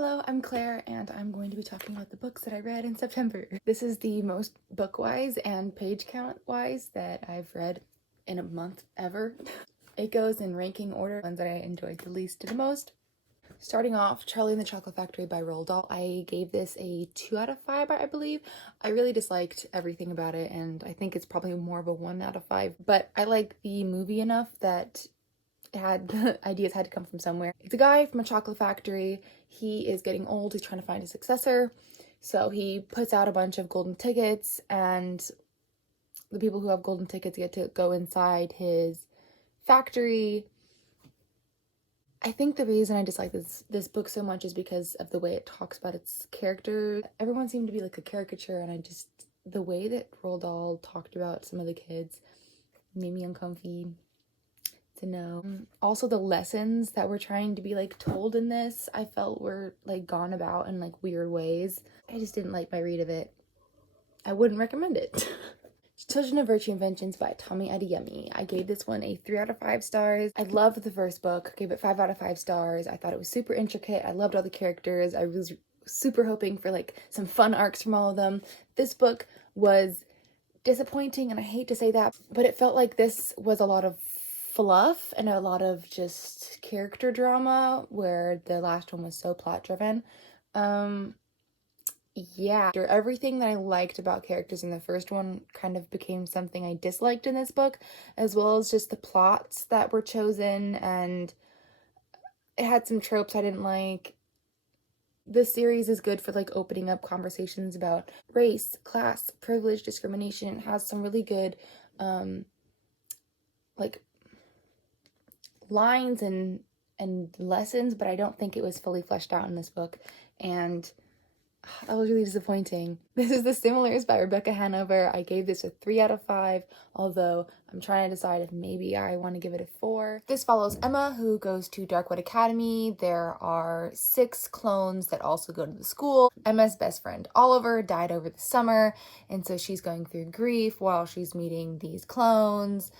Hello, I'm Claire, and I'm going to be talking about the books that I read in September. This is the most book-wise and page count-wise that I've read in a month ever. It goes in ranking order, ones that I enjoyed the least to the most. Starting off, Charlie and the Chocolate Factory by Roald Dahl. I gave this a 2 out of 5, I believe. I really disliked everything about it, and I think it's probably more of a 1 out of 5. But I like the movie enough that the ideas had to come from somewhere. It's a guy from a chocolate factory. He is getting old. He's trying to find a successor. So he puts out a bunch of golden tickets, and the people who have golden tickets get to go inside his factory. I think the reason I dislike this book so much is because of the way it talks about its characters. Everyone seemed to be like a caricature, and the way that Roald Dahl talked about some of the kids made me uncomfy to know. Also, the lessons that were trying to be like told in this, I felt were like gone about in like weird ways. I just didn't like my read of it. I wouldn't recommend it. Children of Virtue and Vengeance by Tommy Adeyemi. I gave this one a 3 out of 5 stars. I loved the first book, gave it 5 out of 5 stars. I thought it was super intricate. I loved all the characters. I was super hoping for like some fun arcs from all of them. This book was disappointing, and I hate to say that, but it felt like this was a lot of fluff and a lot of just character drama, where the last one was so plot driven. Yeah, everything that I liked about characters in the first one kind of became something I disliked in this book, as well as just the plots that were chosen, and it had some tropes I didn't like. This series is good for like opening up conversations about race, class, privilege, discrimination. It has some really good like lines and lessons, but I don't think it was fully fleshed out in this book, and that was really disappointing. This is The Similars by Rebecca Hanover. I gave this a 3 out of 5, although I'm trying to decide if maybe I want to give it a 4. This follows Emma, who goes to Darkwood Academy. There are 6 clones that also go to the school. Emma's best friend, Oliver, died over the summer, and so she's going through grief while she's meeting these clones.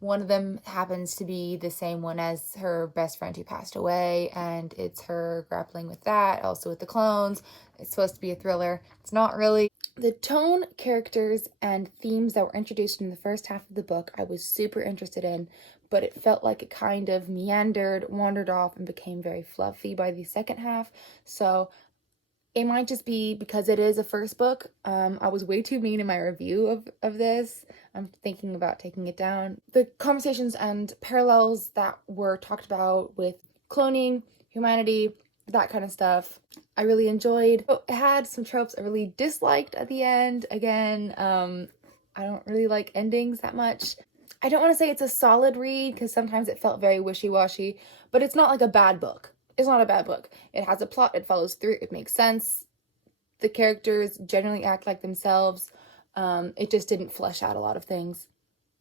One of them happens to be the same one as her best friend who passed away, and it's her grappling with that, also with the clones. It's supposed to be a thriller. It's not really. The tone, characters, and themes that were introduced in the first half of the book I was super interested in, but it felt like it kind of meandered, wandered off, and became very fluffy by the second half. So it might just be because it is a first book. I was way too mean in my review of this. I'm thinking about taking it down. The conversations and parallels that were talked about with cloning, humanity, that kind of stuff, I really enjoyed. It had some tropes I really disliked at the end. Again, I don't really like endings that much. I don't want to say it's a solid read because sometimes it felt very wishy-washy, but it's not like a bad book. It's not a bad book. It has a plot, it follows through, it makes sense. The characters generally act like themselves. It just didn't flesh out a lot of things.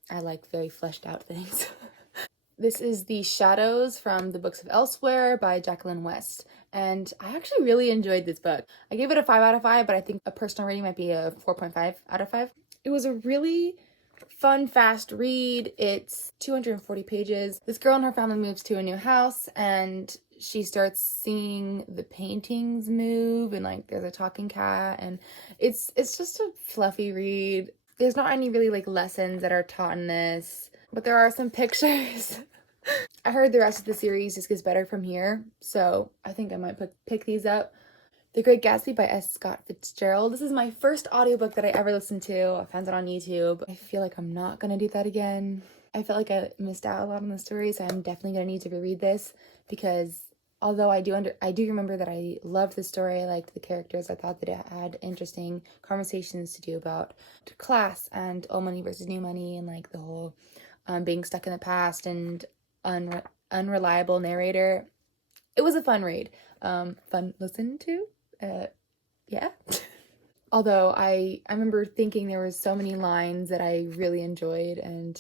I like very fleshed out things. This is The Shadows from the Books of Elsewhere by Jacqueline West, and I actually really enjoyed this book. I gave it a 5 out of 5, but I think a personal rating might be a 4.5 out of 5. It was a really fun, fast read. It's 240 pages. This girl and her family moves to a new house, and she starts seeing the paintings move, and like there's a talking cat, and it's just a fluffy read. There's not any really like lessons that are taught in this, but there are some pictures. I heard the rest of the series just gets better from here, so I think I might pick these up. The Great Gatsby by S. Scott Fitzgerald. This is my first audiobook that I ever listened to. I found it on YouTube. I feel like I'm not gonna do that again. I felt like I missed out a lot on the story, so I'm definitely gonna need to reread this, because although I do remember that I loved the story, I liked the characters, I thought that it had interesting conversations to do about class and old money versus new money, and like the whole being stuck in the past and unreliable narrator. It was a fun read. Fun listen to. Yeah. Although I remember thinking there were so many lines that I really enjoyed, and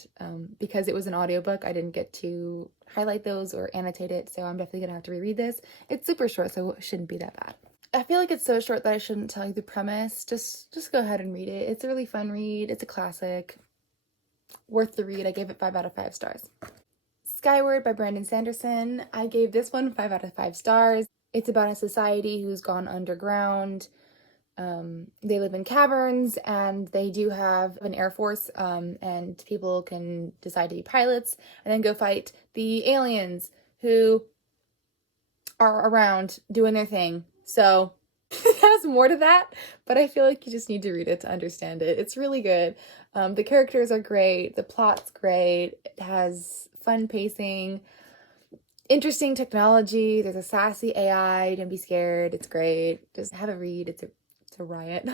because it was an audiobook, I didn't get to highlight those or annotate it, so I'm definitely gonna have to reread this. It's super short, so it shouldn't be that bad. I feel like it's so short that I shouldn't tell you the premise. Just go ahead and read it. It's a really fun read. It's a classic. Worth the read. I gave it 5 out of 5 stars. Skyward by Brandon Sanderson. I gave this one 5 out of 5 stars. It's about a society who's gone underground. They live in caverns, and they do have an air force, and people can decide to be pilots and then go fight the aliens who are around doing their thing. So there's more to that, but I feel like you just need to read it to understand it. It's really good. The characters are great. The plot's great. It has fun pacing, interesting technology. There's a sassy AI. Don't be scared. It's great. Just have a read. It's a riot.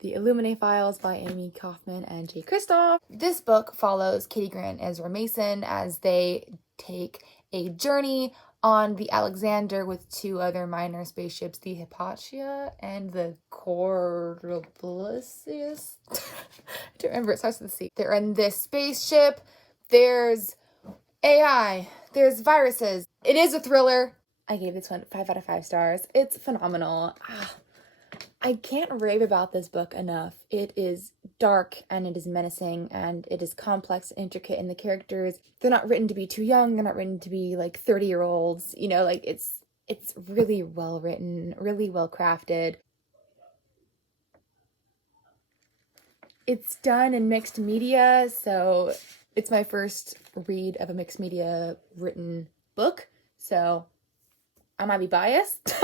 The Illuminae Files by Amy Kaufman and Jay Kristoff. This book follows Kitty Grant and Ezra Mason as they take a journey on the Alexander with two other minor spaceships, the Hypatia and the Coriolanus. I don't remember, it starts with a C. They're in this spaceship. There's AI. There's viruses. It is a thriller. I gave this one 5 out of 5 stars. It's phenomenal. I can't rave about this book enough. It is dark and it is menacing and it is complex and intricate, and the characters, they're not written to be too young, they're not written to be like 30-year-olds, you know, like it's really well written, really well crafted. It's done in mixed media, so it's my first read of a mixed media written book, so I might be biased.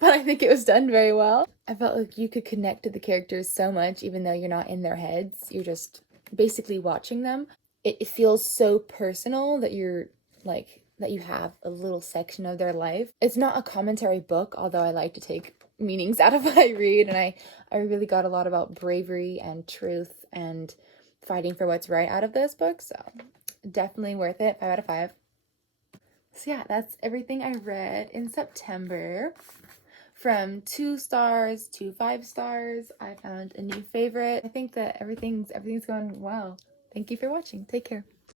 But I think it was done very well. I felt like you could connect to the characters so much, even though you're not in their heads. You're just basically watching them. It feels so personal that you're like, that you have a little section of their life. It's not a commentary book, although I like to take meanings out of what I read. And I really got a lot about bravery and truth and fighting for what's right out of this book. So definitely worth it. 5 out of 5. So yeah, that's everything I read in September. From 2 stars to 5 stars, I found a new favorite. I think that everything's going well. Thank you for watching. Take care.